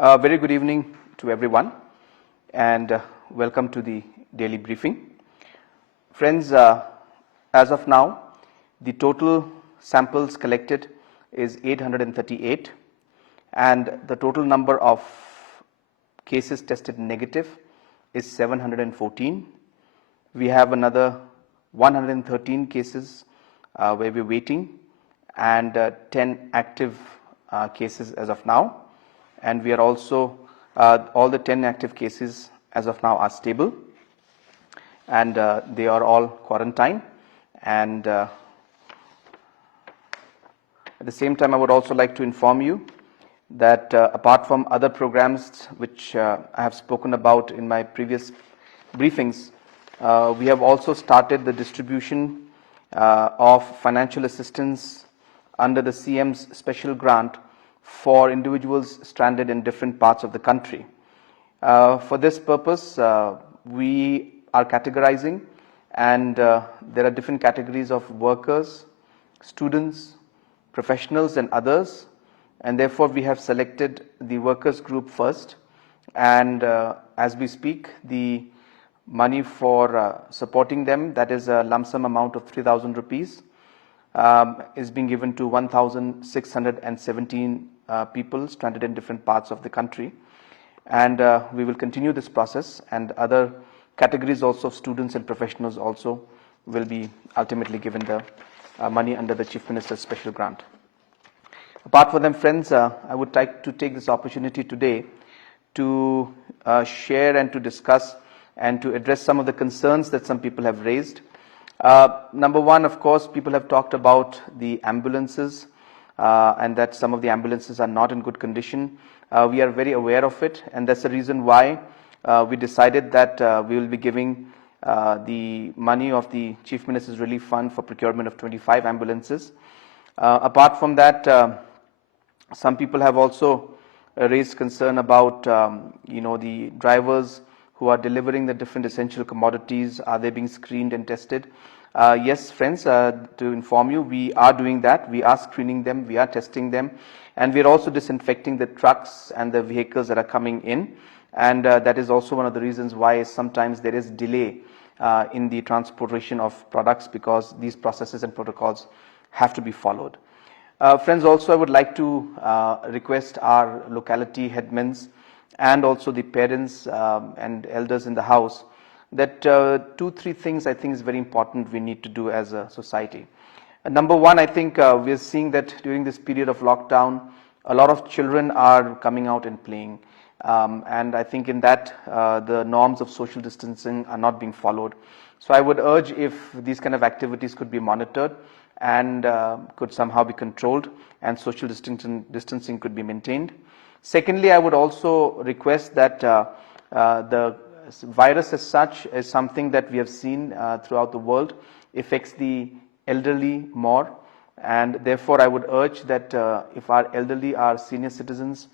Very good evening to everyone, and welcome to the daily briefing. Friends, as of now, the total samples collected is 838, and the total number of cases tested negative is 714. We have another 113 cases where we're waiting, and 10 active cases as of now. And we are also, all the 10 active cases as of now are stable, and they are all quarantined. And at the same time, I would also like to inform you that apart from other programs which I have spoken about in my previous briefings, we have also started the distribution of financial assistance under the CM's special grant for individuals stranded in different parts of the country. For this purpose, we are categorizing, and there are different categories of workers, students, professionals and others, and therefore we have selected the workers group first, and as we speak, the money for supporting them, that is a lump sum amount of 3,000 rupees, is being given to 1,617 people stranded in different parts of the country, and we will continue this process, and other categories also of students and professionals also will be ultimately given the money under the Chief Minister's special grant. Apart from them, friends, I would like to take this opportunity today to share and to discuss and to address some of the concerns that some people have raised. Number one, of course, people have talked about the ambulances and that some of the ambulances are not in good condition. We are very aware of it, and that's the reason why we decided that we will be giving the money of the Chief Minister's Relief Fund for procurement of 25 ambulances. Apart from that, some people have also raised concern about the drivers who are delivering the different essential commodities. Are they being screened and tested? Yes, friends, to inform you, we are doing that. We are screening them, we are testing them, and we are also disinfecting the trucks and the vehicles that are coming in. And that is also one of the reasons why sometimes there is delay in the transportation of products, because these processes and protocols have to be followed. Friends, also I would like to request our locality headmen and also the parents and elders in the house that 2-3 things I think is very important we need to do as a society. Number one, I think we are seeing that during this period of lockdown, a lot of children are coming out and playing, and I think in that the norms of social distancing are not being followed. So I would urge if these kind of activities could be monitored and could somehow be controlled, and social distancing could be maintained. Secondly, I would also request that the virus as such is something that we have seen throughout the world affects the elderly more, and therefore I would urge that if our elderly, our senior citizens,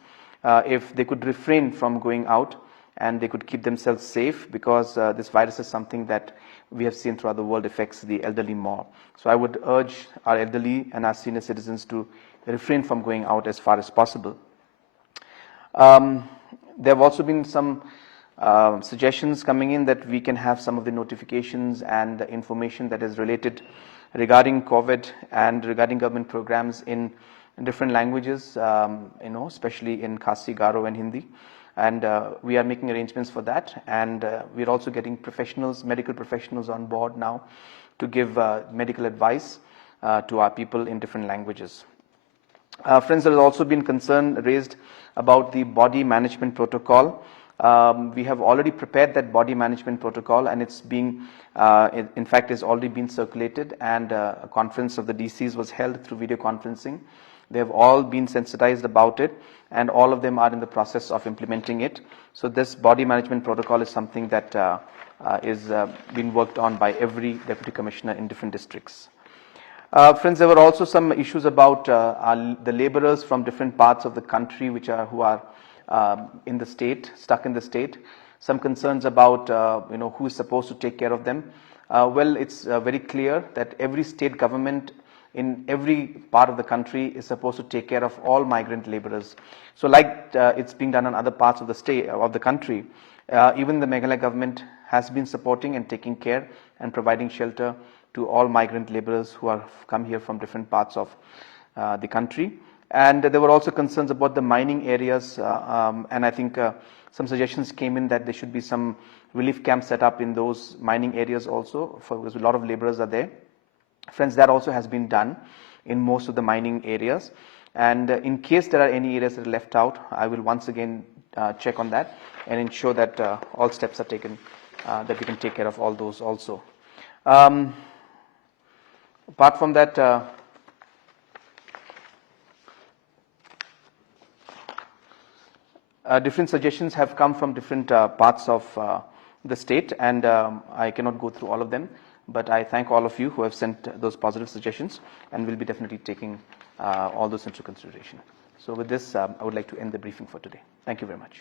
if they could refrain from going out and they could keep themselves safe, because this virus is something that we have seen throughout the world affects the elderly more. So I would urge our elderly and our senior citizens to refrain from going out as far as possible. There have also been some suggestions coming in that we can have some of the notifications and the information that is related regarding COVID and regarding government programs in different languages, especially in Khasi, Garo and Hindi. And we are making arrangements for that, and we are also getting professionals, medical professionals on board now to give medical advice to our people in different languages. Friends, there has also been concern raised about the body management protocol. We have already prepared that body management protocol, and it's being, in fact, is already been circulated, and a conference of the DCs was held through video conferencing. They have all been sensitized about it, and all of them are in the process of implementing it. So this body management protocol is something that is being worked on by every deputy commissioner in different districts. Friends, there were also some issues about the laborers from different parts of the country who are in the state, stuck in the state. Some concerns about who is supposed to take care of them. Well, it's very clear that every state government in every part of the country is supposed to take care of all migrant laborers. So like it's being done in other parts of the state, of the country, even the Meghalaya government has been supporting and taking care and providing shelter to all migrant laborers who have come here from different parts of the country. And there were also concerns about the mining areas, and I think some suggestions came in that there should be some relief camps set up in those mining areas also, because a lot of laborers are there. Friends, that also has been done in most of the mining areas. And in case there are any areas that are left out, I will once again check on that and ensure that all steps are taken, that we can take care of all those also. Apart from that, different suggestions have come from different parts of the state, and I cannot go through all of them, but I thank all of you who have sent those positive suggestions, and will be definitely taking all those into consideration. So with this, I would like to end the briefing for today. Thank you very much.